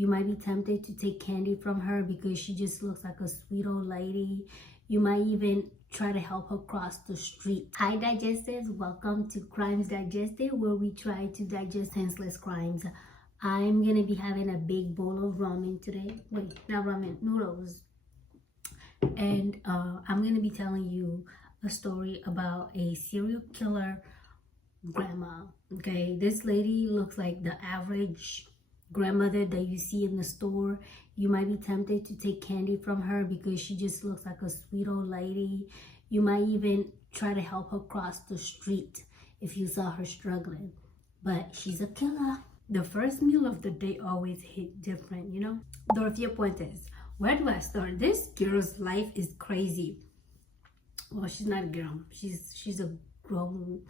You might be tempted to take candy from her because she just looks like a sweet old lady. You might even try to help her cross the street. Hi digestives, welcome to Crimes Digested, where we try to digest senseless crimes. I'm gonna be having a big bowl of ramen today. Wait, not ramen, noodles. And I'm gonna be telling you a story about a serial killer grandma. Okay, this lady looks like the average grandmother that you see in the store. You might be tempted to take candy from her because she just looks like a sweet old lady. You might even try to help her cross the street if you saw her struggling, but she's a killer. The first meal of the day always hit different, you know. Dorothea Puente. Where do I start? This girl's life is crazy. Well, she's not a girl. She's a grown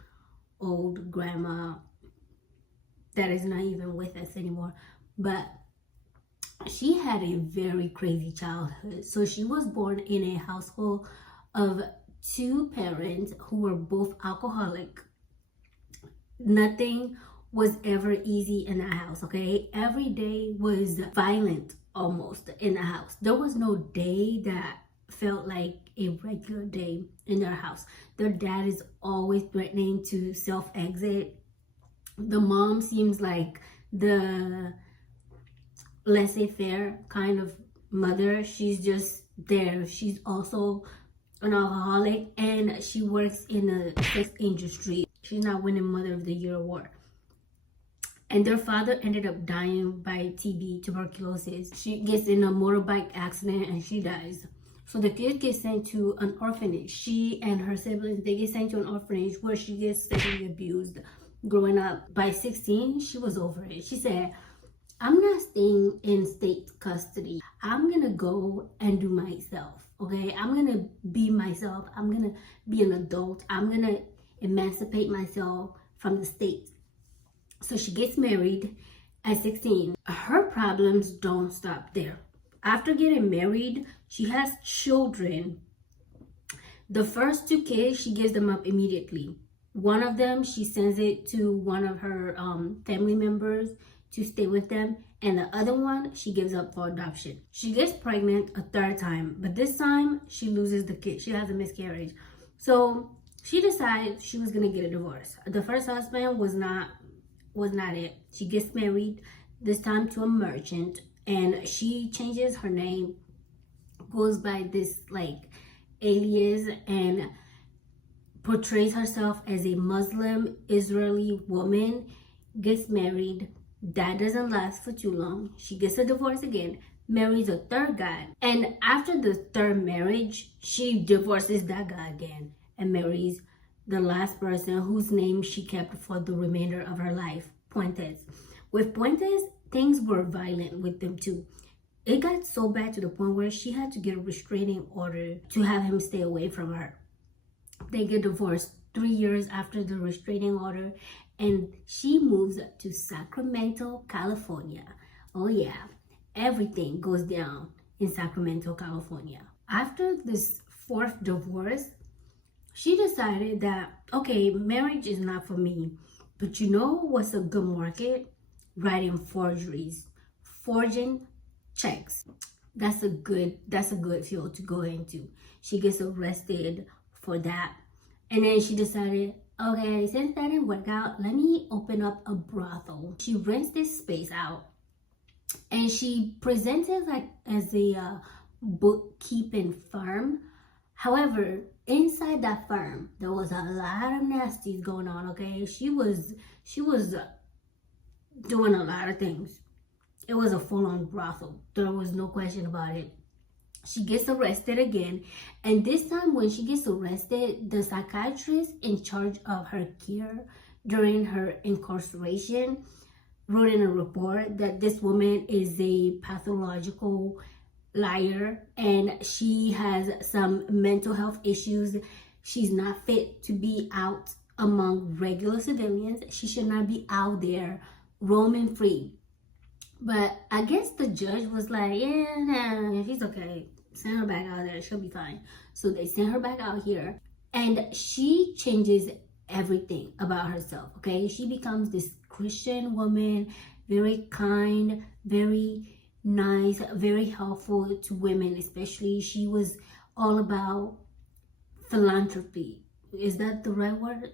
old grandma that is not even with us anymore, but she had a very crazy childhood. So she was born in a household of two parents who were both alcoholic. Nothing was ever easy in the house, okay? Every day was violent almost in the house. There was no day that felt like a regular day in their house. Their dad is always threatening to self-exit. The mom seems like the laissez-faire kind of mother. She's just there. She's also an alcoholic and she works in the sex industry. She's not winning Mother of the Year award. And their father ended up dying by TB, tuberculosis. She gets in a motorbike accident and she dies. So the kids get sent to an orphanage. She and her siblings, they get sent to an orphanage where she gets sexually abused growing up. By 16, she was over it. She said, I'm not staying in state custody. I'm gonna go and do myself, okay? I'm gonna be myself. I'm gonna be an adult. I'm gonna emancipate myself from the state. So she gets married at 16. Her problems don't stop there. After getting married, she has children. The first two kids, she gives them up immediately. One of them, she sends it to one of her family members to stay with them. And the other one, she gives up for adoption. She gets pregnant a third time, but this time she loses the kid. She has a miscarriage. So she decides she was gonna get a divorce. The first husband was not it. She gets married, this time to a merchant, and she changes her name, goes by this like alias, and portrays herself as a Muslim Israeli woman, gets married. That doesn't last for too long. She gets a divorce again, marries a third guy, and after the third marriage, she divorces that guy again and marries the last person whose name she kept for the remainder of her life, Puentes. With Puentes, things were violent with them too. It got so bad to the point where she had to get a restraining order to have him stay away from her. They get divorced 3 years after the restraining order, and she moves to Sacremento, California. Oh yeah, everything goes down in Sacramento, California. After this fourth divorce, she decided that, okay, marriage is not for me, but you know what's a good market? Writing forgeries, forging checks. That's a good field to go into. She gets arrested for that, and then she decided, okay, since that didn't work out, let me open up a brothel. She rents this space out, and she presents it like as a bookkeeping firm. However, inside that firm, there was a lot of nasties going on, okay? She was doing a lot of things. It was a full-on brothel. There was no question about it. She gets arrested again, and this time when she gets arrested, the psychiatrist in charge of her care during her incarceration wrote in a report that this woman is a pathological liar and she has some mental health issues. She's not fit to be out among regular civilians. She should not be out there roaming free. But I guess the judge was like, yeah, nah, she's okay. Send her back out there. She'll be fine. So they sent her back out here. And she changes everything about herself, okay? She becomes this Christian woman, very kind, very nice, very helpful to women, especially. She was all about philanthropy. Is that the right word?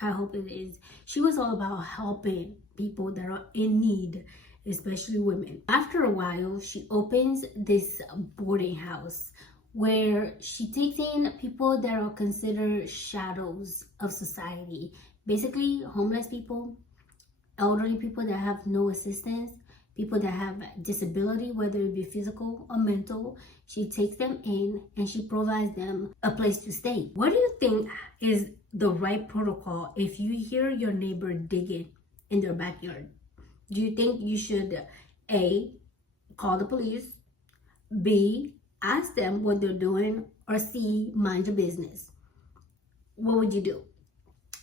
I hope it is. She was all about helping people that are in need, especially women. After a while, she opens this boarding house where she takes in people that are considered shadows of society. Basically, homeless people, elderly people that have no assistance, people that have disability, whether it be physical or mental. She takes them in and she provides them a place to stay. What do you think is the right protocol if you hear your neighbor digging in their backyard? Do you think you should A, call the police, B, ask them what they're doing, or C, mind your business? What would you do?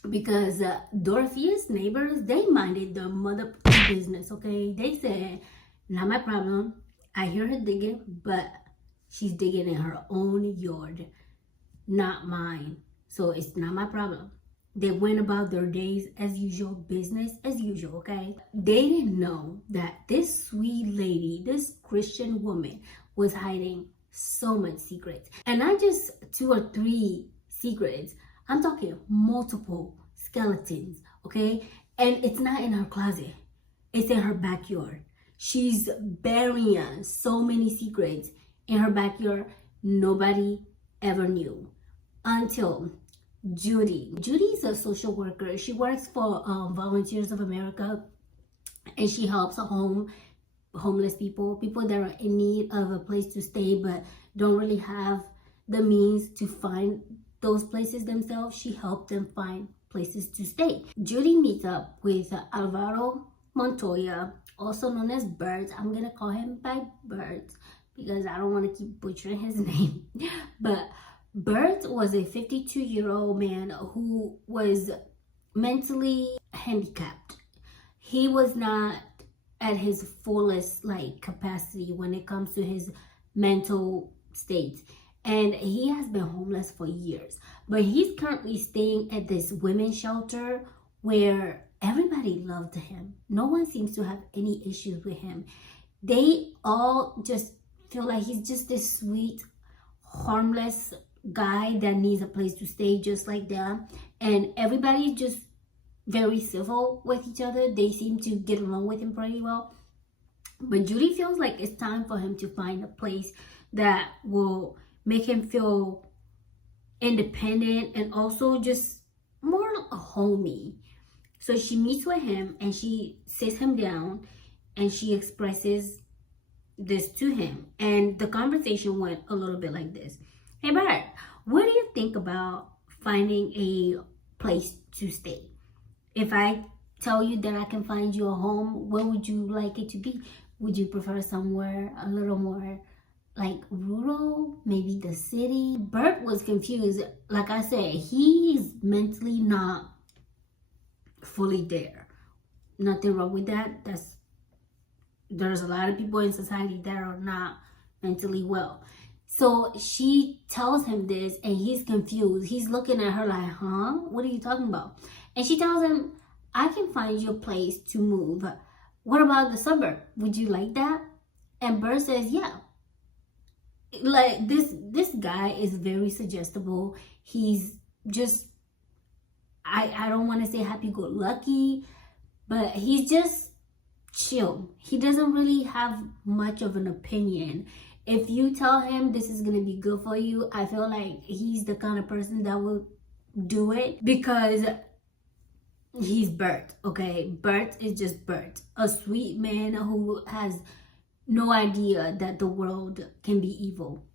Because Dorothea's neighbors, they minded their mother business, okay? They said, not my problem. I hear her digging, but she's digging in her own yard, not mine. So it's not my problem. They went about their days as usual, business as usual, okay? They didn't know that this sweet lady, this Christian woman, was hiding so much secrets. And not just 2 or 3 secrets. I'm talking multiple skeletons, okay? And it's not in her closet. It's in her backyard. She's burying so many secrets in her backyard. Nobody ever knew until Judy. Judy's a social worker. She works for Volunteers of America, and she helps homeless people, people that are in need of a place to stay but don't really have the means to find those places themselves. She helped them find places to stay. Judy meets up with Alvaro Montoya, also known as Birds. I'm gonna call him by Birds because I don't want to keep butchering his name. But Birds was a 52-year-old man who was mentally handicapped. He was not at his fullest capacity when it comes to his mental state. And he has been homeless for years. But he's currently staying at this women's shelter where everybody loved him. No one seems to have any issues with him. They all just feel like he's just this sweet, harmless guy that needs a place to stay just like them. And everybody just very civil with each other. They seem to get along with him pretty well. But Judy feels like it's time for him to find a place that will make him feel independent and also just more homey. So she meets with him and she sits him down and she expresses this to him. And the conversation went a little bit like this. Hey Bert, what do you think about finding a place to stay? If I tell you that I can find you a home, where would you like it to be? Would you prefer somewhere a little more rural, maybe the city? Bert was confused. Like I said, he's mentally not fully there. Nothing wrong with that. There's a lot of people in society that are not mentally well. So she tells him this and he's confused. He's looking at her like, huh? What are you talking about? And she tells him, I can find you a place to move. What about the suburb? Would you like that? And Bert says, yeah. Like this guy is very suggestible. He's just, I don't want to say happy-go-lucky, but he's just chill. He doesn't really have much of an opinion. If you tell him this is gonna be good for you, I feel like he's the kind of person that will do it because he's Bert, okay? Bert is just Bert, a sweet man who has no idea that the world can be evil.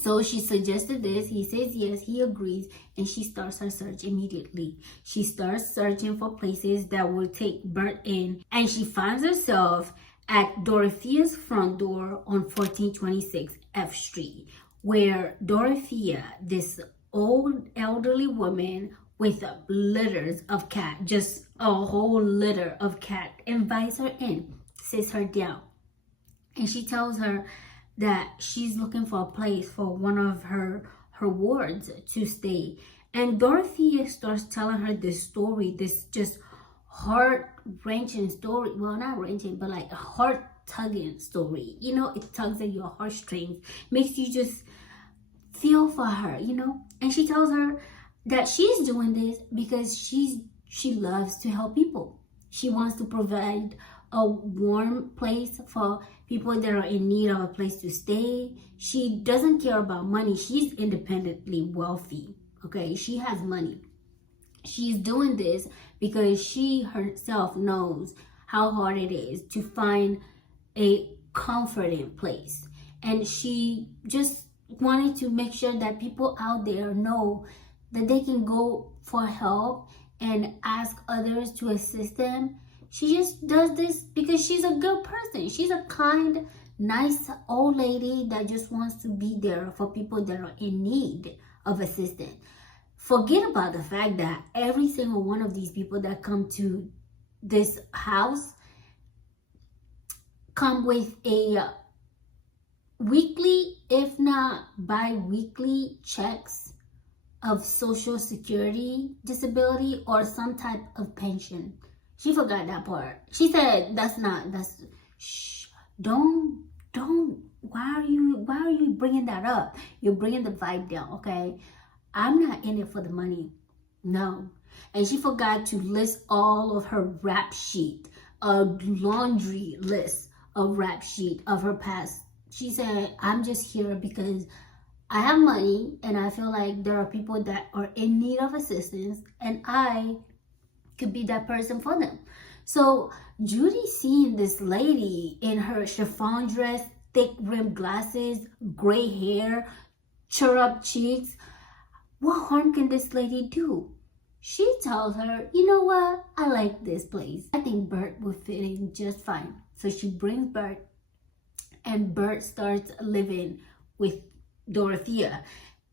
So she suggested this. He says yes, he agrees, and she starts her search immediately. She starts searching for places that will take Bert in, and she finds herself at Dorothea's front door on 1426 F Street, where Dorothea, this old elderly woman with litters of cat, just a whole litter of cat, invites her in, sits her down, and she tells her that she's looking for a place for one of her wards to stay. And Dorothea starts telling her this story, this just heart-wrenching story. Well, not wrenching, but like heart tugging story. You know, it tugs at your heartstrings, makes you just feel for her, you know. And she tells her that she's doing this because she loves to help people. She wants to provide a warm place for people that are in need of a place to stay. She doesn't care about money. She's independently wealthy, okay? She has money. She's doing this because she herself knows how hard it is to find a comforting place. And she just wanted to make sure that people out there know that they can go for help and ask others to assist them. She just does this because she's a good person. She's a kind, nice old lady that just wants to be there for people that are in need of assistance. Forget about the fact that every single one of these people that come to this house come with a weekly, if not bi-weekly, checks of Social Security, disability, or some type of pension. She forgot that part. She said why are you bringing that up? You're bringing the vibe down, okay? I'm not in it for the money, no. And she forgot to list all of her rap sheet, a laundry list of rap sheet of her past. She said, I'm just here because I have money and I feel like there are people that are in need of assistance and I could be that person for them. So Judy seeing this lady in her chiffon dress, thick rimmed glasses, gray hair, chirrup cheeks, what harm can this lady do? She tells her, you know what? I like this place. I think Bert will fit in just fine. So she brings Bert and Bert starts living with Dorothea.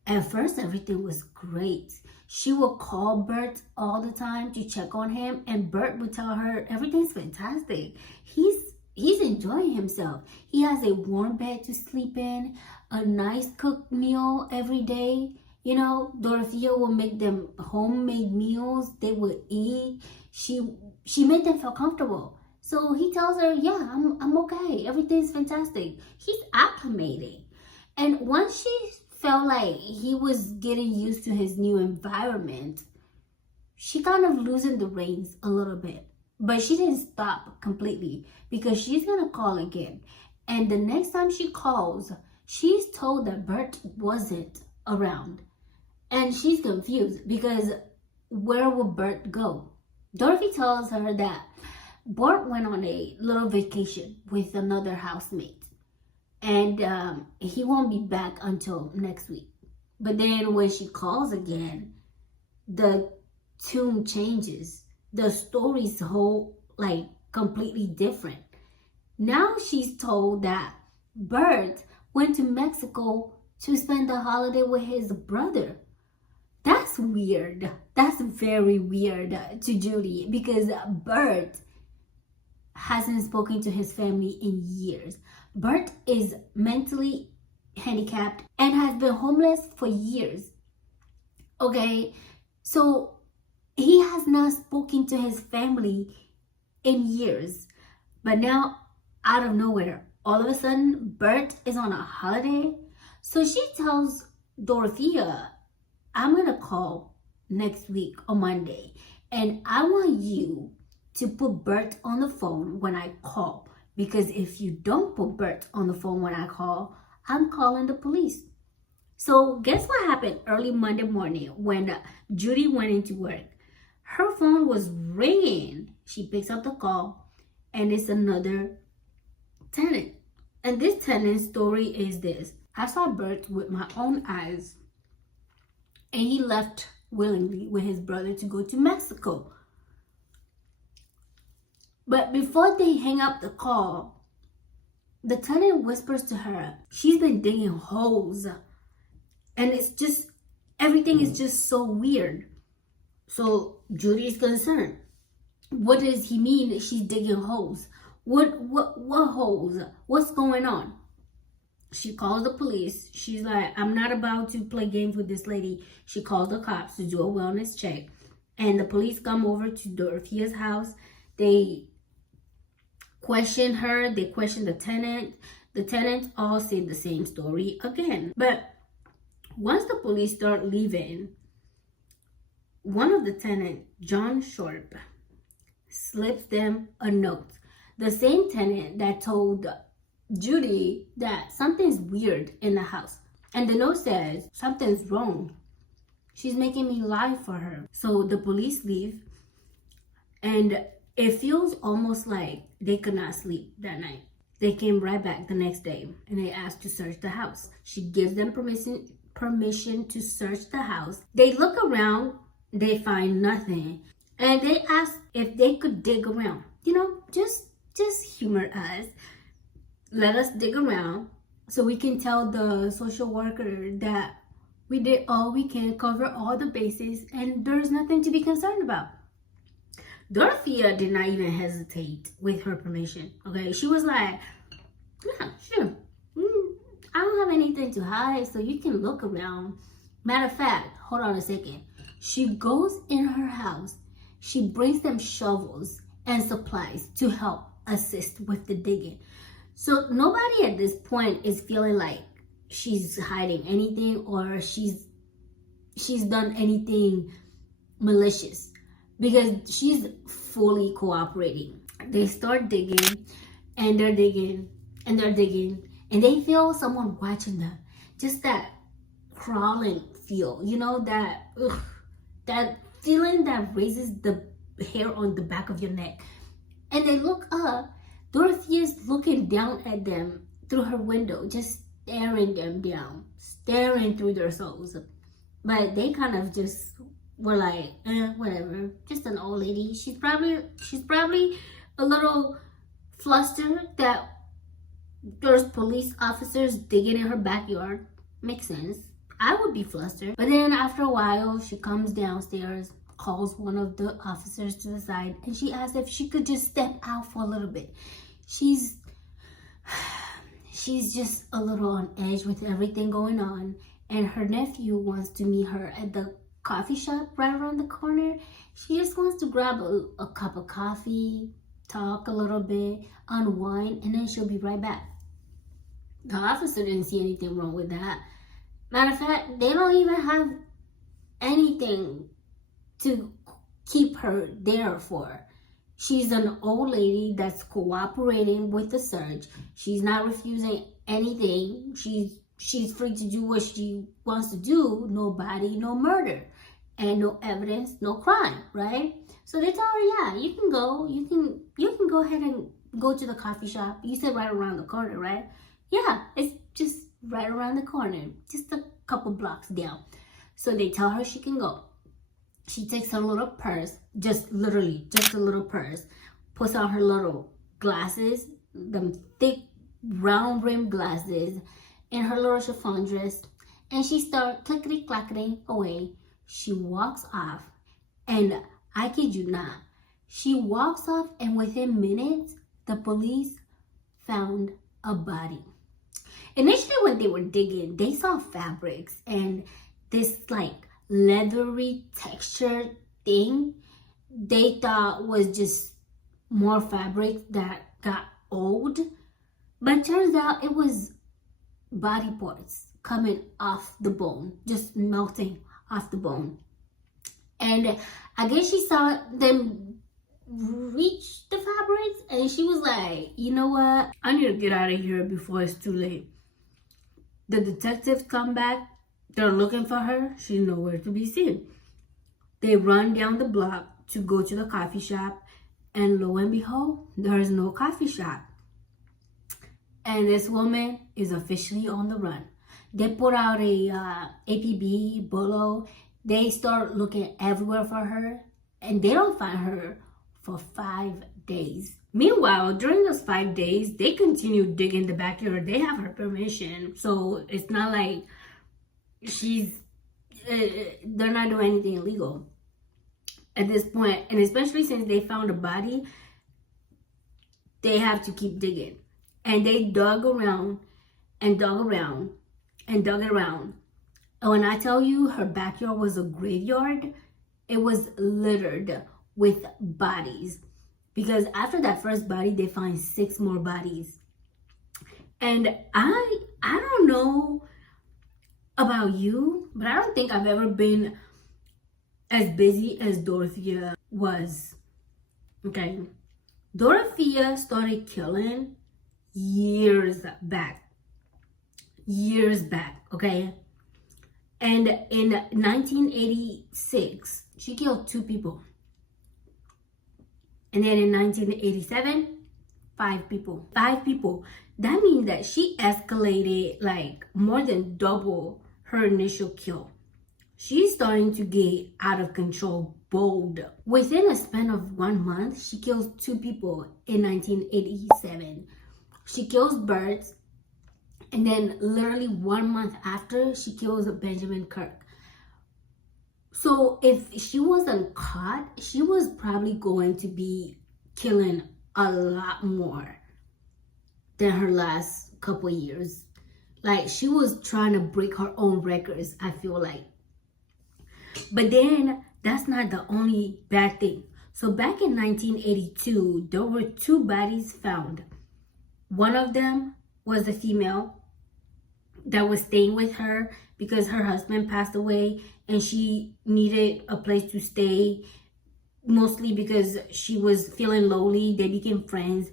At first, everything was great. She would call Bert all the time to check on him, and Bert would tell her everything's fantastic. He's enjoying himself. He has a warm bed to sleep in, a nice cooked meal every day. You know, Dorothea will make them homemade meals. They would eat. She made them feel comfortable. So he tells her, yeah, I'm okay. Everything's fantastic. He's acclimating. And once she felt like he was getting used to his new environment, she kind of loosened the reins a little bit. But she didn't stop completely because she's going to call again. And the next time she calls, she's told that Bert wasn't around. And she's confused because where will Bert go? Dorothy tells her that Bert went on a little vacation with another housemate. And he won't be back until next week. But then when she calls again, the tune changes. The story's whole, like, completely different. Now she's told that Bert went to Mexico to spend the holiday with his brother. That's weird. That's very weird to Judy because Bert hasn't spoken to his family in years. Bert is mentally handicapped and has been homeless for years. Okay, so he has not spoken to his family in years. But now, out of nowhere, all of a sudden, Bert is on a holiday. So she tells Dorothea, I'm going to call next week on Monday. And I want you to put Bert on the phone when I call. Because if you don't put Bert on the phone when I call, I'm calling the police. So guess what happened early Monday morning when Judy went into work? Her phone was ringing. She picks up the call and it's another tenant. And this tenant's story is this. I saw Bert with my own eyes and he left willingly with his brother to go to Mexico. But before they hang up the call, the tenant whispers to her, she's been digging holes. And it's just, everything is just so weird. So Judy is concerned. What does he mean that she's digging holes? What holes? What's going on? She calls the police. She's like, I'm not about to play games with this lady. She calls the cops to do a wellness check. And the police come over to Dorothea's house. They question her. They question the tenant. The tenants all say the same story again. But once the police start leaving, one of the tenants, John Sharp, slips them a note. The same tenant that told Judy that something's weird in the house. And the note says, something's wrong. She's making me lie for her. So the police leave, and it feels almost like they could not sleep that night. They came right back the next day, and they asked to search the house. She gives them permission to search the house. They look around, they find nothing, and they ask if they could dig around. You know, just humor us. Let us dig around so we can tell the social worker that we did all we can, cover all the bases, and there's nothing to be concerned about. Dorothea did not even hesitate with her permission. Okay, she was like, yeah, sure. I don't have anything to hide, so you can look around. Matter of fact, hold on a second. She goes in her house. She brings them shovels and supplies to help assist with the digging. So nobody at this point is feeling like she's hiding anything or she's done anything malicious, because she's fully cooperating. They start digging, and they're digging, and they're digging, and they feel someone watching them. Just that crawling feel, you know, that feeling that raises the hair on the back of your neck. And they look up. Dorothea's looking down at them through her window, just staring them down, staring through their souls. But they kind of just were like, whatever, just an old lady. She's probably a little flustered that there's police officers digging in her backyard. Makes sense. I would be flustered. But then after a while, she comes downstairs, calls one of the officers to the side, and she asks if she could just step out for a little bit. She's just a little on edge with everything going on, and her nephew wants to meet her at the coffee shop right around the corner. She just wants to grab a cup of coffee, talk a little bit, unwind, and then she'll be right back. The officer didn't see anything wrong with that. Matter of fact, they don't even have anything to keep her there for. She's an old lady that's cooperating with the search. She's not refusing anything. She's free to do what she wants to do. No body, no murder, and no evidence, no crime, right? So they tell her, yeah, you can go. You can go ahead and go to the coffee shop. You said right around the corner, right? Yeah, it's just right around the corner, just a couple blocks down. So they tell her she can go. She takes her little purse, literally just a little purse, puts on her little glasses, them thick round rim glasses, and her little chiffon dress, and she starts clickety-clacketing away. She walks off, and I kid you not, she walks off, and within minutes, the police found a body. Initially, when they were digging, they saw fabrics and this like leathery texture thing they thought was just more fabric that got old, but it turns out it was body parts coming off the bone, just melting off the bone. And I guess she saw them reach the fabrics, and she was like, you know what, I need to get out of here before it's too late. The detectives come back. They're looking for her. She's nowhere to be seen. They run down the block to go to the coffee shop, and lo and behold, there is no coffee shop. And this woman is officially on the run. They put out a APB, Bolo. They start looking everywhere for her, and they don't find her for 5 days. Meanwhile, during those 5 days, they continue digging the backyard. They have her permission, so it's not like they're not doing anything illegal at this point. And especially since they found a body, they have to keep digging. And they dug around and dug around and dug around. And when I tell you her backyard was a graveyard, it was littered with bodies, because after that first body, they find 6 more bodies. And I don't know about you, but I don't think I've ever been as busy as Dorothea was. Okay, Dorothea started killing years back, okay? And in 1986, she killed 2 people. And then in 1987, 5 people. 5 people. That means that she escalated like more than double her initial kill. She's starting to get out of control, bold. Within a span of 1 month, she kills 2 people in 1987. She kills Buries, and then literally 1 month after, she kills Benjamin Kirk. So if she wasn't caught, she was probably going to be killing a lot more than her last couple years. Like, she was trying to break her own records, I feel like. But then that's not the only bad thing. So back in 1982, there were 2 bodies found. One of them was a female that was staying with her because her husband passed away and she needed a place to stay, mostly because she was feeling lonely. They became friends.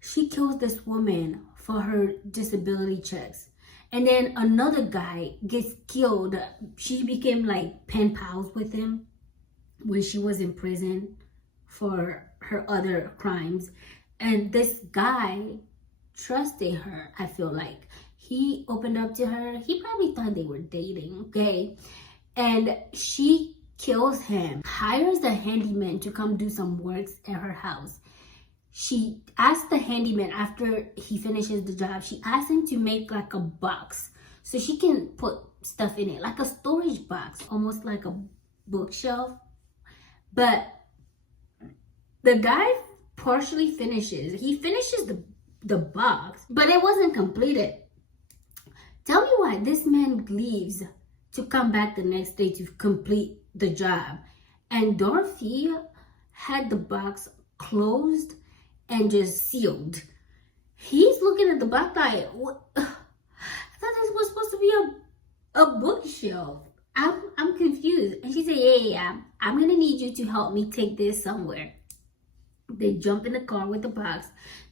She kills this woman for her disability checks. And then another guy gets killed. She became like pen pals with him when she was in prison for her other crimes. And this guy trusted her, I feel like. He opened up to her. He probably thought they were dating, okay? And she kills him, hires a handyman to come do some works at her house. She asked the handyman, after he finishes the job, she asked him to make like a box so she can put stuff in it, like a storage box, almost like a bookshelf. But the guy partially finishes. He finishes the box, but it wasn't completed. Tell me why this man leaves to come back the next day to complete the job. And Dorothea had the box closed and just sealed. He's looking at the box like, what? I thought this was supposed to be a bookshelf. I'm confused. And she said, yeah, I'm gonna need you to help me take this somewhere. They jump in the car with the box.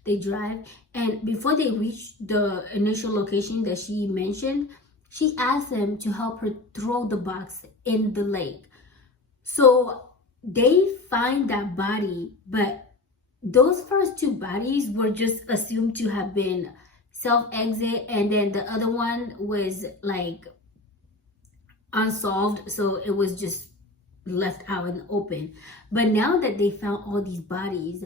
They drive, and before they reach the initial location that she mentioned, she asked him to help her throw the box in the lake. So they find that body, but those first 2 bodies were just assumed to have been self-exit, and then the other one was like unsolved, so it was just left out in the open. But now that they found all these bodies,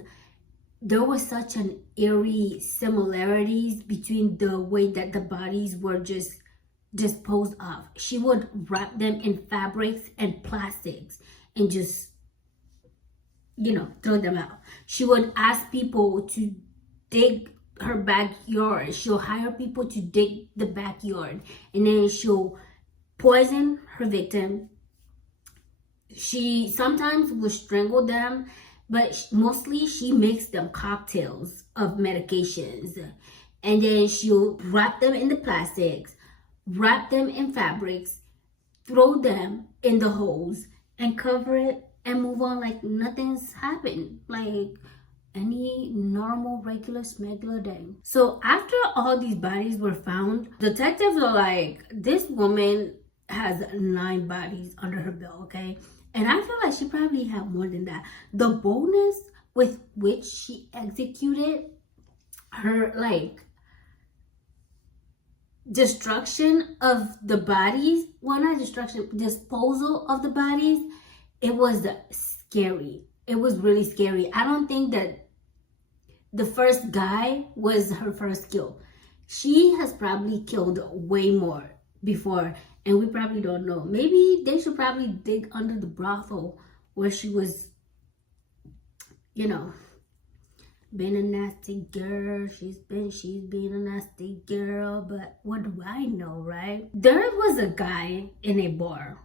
there was such an eerie similarities between the way that the bodies were just disposed of. She would wrap them in fabrics and plastics and just, you know, throw them out. She would ask people to dig her backyard. She'll hire people to dig the backyard, and then she'll poison her victim. She sometimes will strangle them, but mostly she makes them cocktails of medications. And then she'll wrap them in the plastics, wrap them in fabrics, throw them in the holes, and cover it and move on like nothing's happened. Like any normal, regular, smegular day. So after all these bodies were found, detectives are like, this woman has 9 bodies under her belt, okay? And I feel like she probably had more than that. The boldness with which she executed her, like, destruction of the bodies, well, not destruction, disposal of the bodies, it was scary. It was really scary. I don't think that the first guy was her first kill. She has probably killed way more before, and we probably don't know. Maybe they should probably dig under the brothel where she was, you know, being a nasty girl. She's being a nasty girl, but what do I know, right? There was a guy in a bar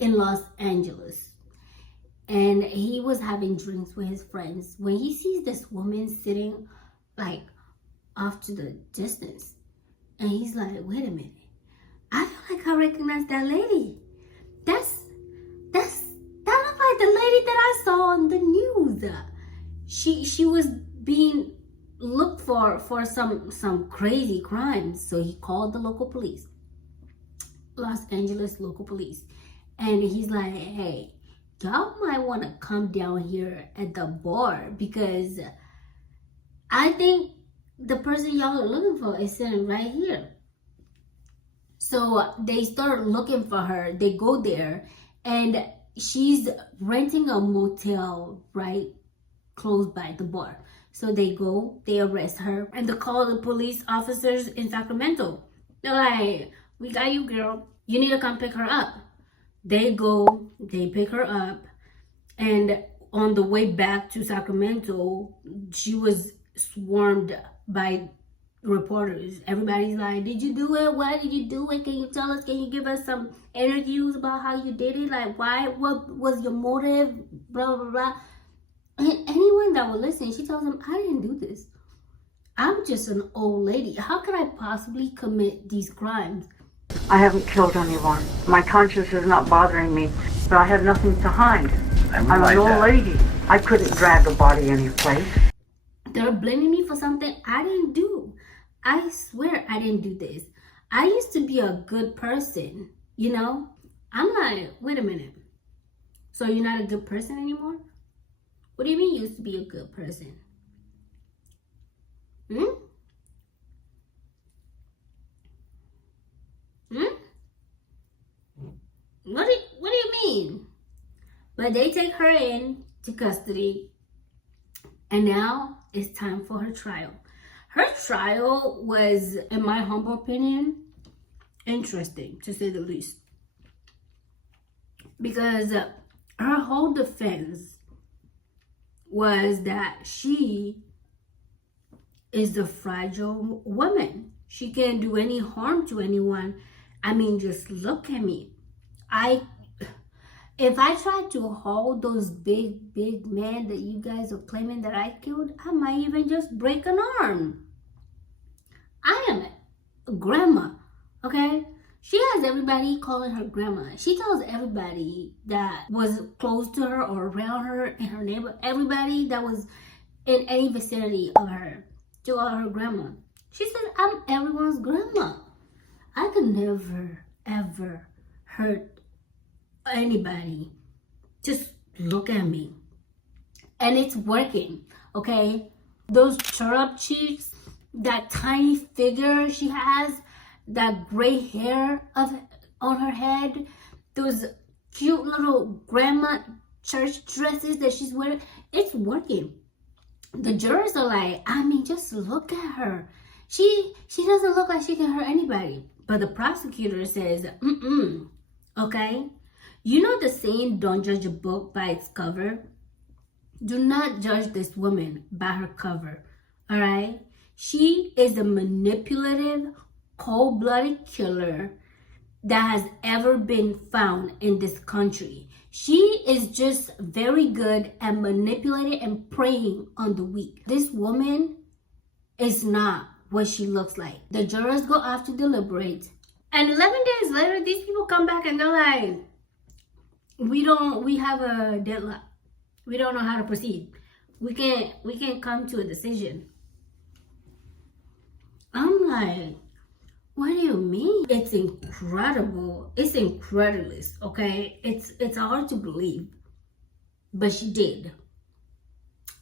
in Los Angeles, and he was having drinks with his friends when he sees this woman sitting like off to the distance. And he's like, wait a minute. I feel like I recognize that lady. That looked like the lady that I saw on the news. She was being looked for some crazy crimes. So he called the local police, Los Angeles local police. And he's like, hey, y'all might want to come down here at the bar because I think the person y'all are looking for is sitting right here. So they start looking for her. They go there and she's renting a motel right close by the bar. So they go, they arrest her, and they call the police officers in Sacremento. They're like, we got you, girl. You need to come pick her up. They go, they pick her up, and on the way back to Sacramento, she was swarmed by reporters. Everybody's like, did you do it? Why did you do it? Can you tell us? Can you give us some interviews about how you did it? Like, why? What was your motive? Blah, blah, blah. And anyone that would listen, she tells them, I didn't do this. I'm just an old lady. How could I possibly commit these crimes? I haven't killed anyone. My conscience is not bothering me, but I have nothing to hide. I'm an old lady. I couldn't drag a body any place. They're blaming me for something I didn't do. I swear I didn't do this. I used to be a good person, you know? I'm like, wait a minute. So you're not a good person anymore? What do you mean you used to be a good person? What do you mean? But they take her in to custody, and now it's time for her trial. Her trial was, in my humble opinion, interesting, to say the least. Because her whole defense was that she is a fragile woman. She can't do any harm to anyone. I mean, just look at me. If I tried to hold those big men that you guys are claiming that I killed, I might even just break an arm. I am a grandma, okay? She has everybody calling her grandma. She tells everybody that was close to her or around her in her neighbor, everybody that was in any vicinity of her, to call her grandma. She said, I'm everyone's grandma. I could never, ever hurt anybody. Just look at me. And it's working, okay? Those cherub cheeks, that tiny figure she has, that gray hair on her head, those cute little grandma church dresses that she's wearing, it's working. The jurors are like, I mean, just look at her. She doesn't look like she can hurt anybody. But the prosecutor says, okay? You know the saying, don't judge a book by its cover? Do not judge this woman by her cover, all right? She is a manipulative, cold-blooded killer that has ever been found in this country. She is just very good at manipulating and preying on the weak. This woman is not what she looks like. The jurors go off to deliberate, and 11 days later, these people come back and they're like, we have a deadlock. We don't know how to proceed. We can't come to a decision. I'm like, what do you mean? It's incredible. It's incredulous, okay? It's hard to believe. But she did.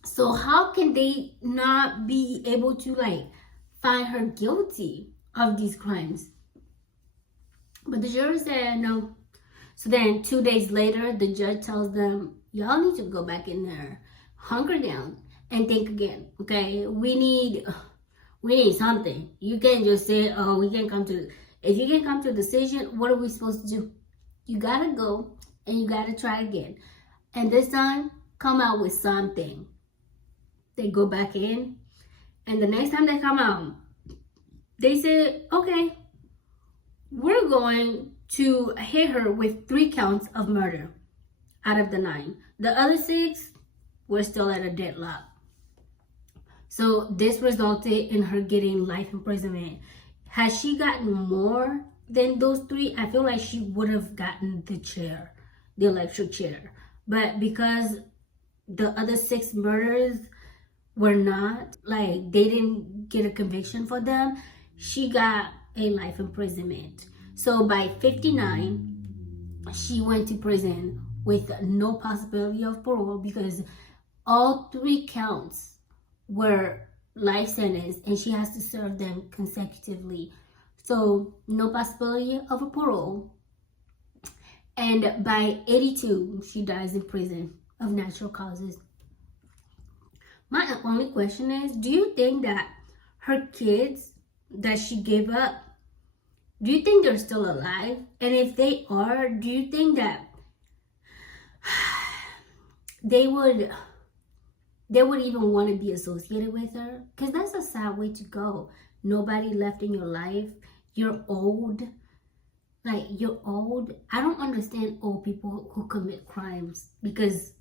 So how can they not be able to like find her guilty of these crimes? But the jury said no. So then 2 days later, the judge tells them, y'all need to go back in there, hunker down, and think again, okay? We need something. You can't just say, oh, we can't come to, if you can't come to a decision, what are we supposed to do? You gotta go and you gotta try again. And this time, come out with something. They go back in, and the next time they come out, they say, okay, we're going to hit her with 3 counts of murder. out of the 9. The other 6 were still at a deadlock. So this resulted in her getting life imprisonment. Had she gotten more than those 3, I feel like she would have gotten the chair, the electric chair. But because the other 6 murders were not, like, they didn't get a conviction for them, she got a life imprisonment. So by 59, she went to prison with no possibility of parole because all 3 counts were life sentence and she has to serve them consecutively. So no possibility of a parole. And by 82, she dies in prison of natural causes. My only question is, do you think that her kids that she gave up, do you think they're still alive? And if they are, do you think that they would even want to be associated with her? Because that's a sad way to go. Nobody left in your life. You're old. Like, you're old. I don't understand old people who commit crimes because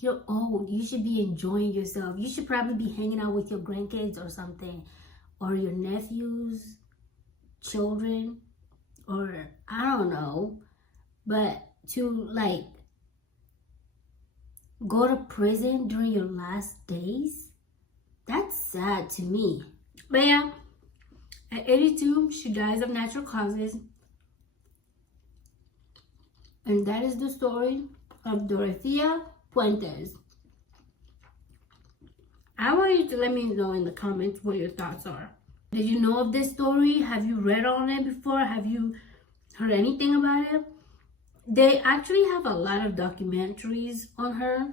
you're old. You should be enjoying yourself. You should probably be hanging out with your grandkids or something, or your nephews, children, or I don't know. But to, like, go to prison during your last days, that's sad to me. But yeah, at 82, she dies of natural causes. And that is the story of Dorothea Puentes. I want you to let me know in the comments what your thoughts are. Did you know of this story? Have you read on it before? Have you heard anything about it? They actually have a lot of documentaries on her.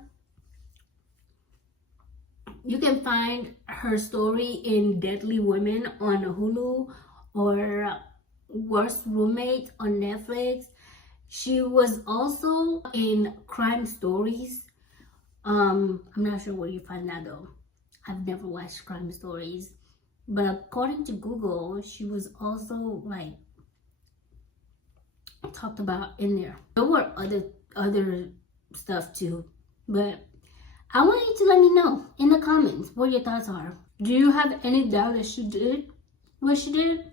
You can find her story in Deadly Women on Hulu or Worst Roommate on Netflix. She was also in Crime Stories. I'm not sure where you find that though. I've never watched Crime Stories. But according to Google, she was also, like, talked about in there. There were other stuff too, but I want you to let me know in the comments what your thoughts are. Do you have any doubt that she did what she did?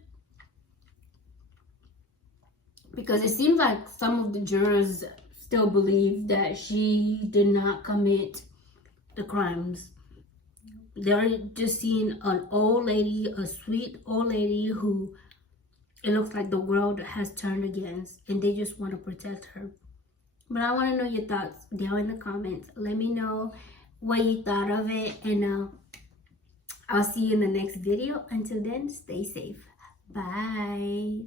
Because it seems like some of the jurors still believe that she did not commit the crimes. They're just seeing an old lady, a sweet old lady who it looks like the world has turned against, and they just want to protect her. But I want to know your thoughts down in the comments. Let me know what you thought of it, and I'll see you in the next video. Until then, stay safe. Bye.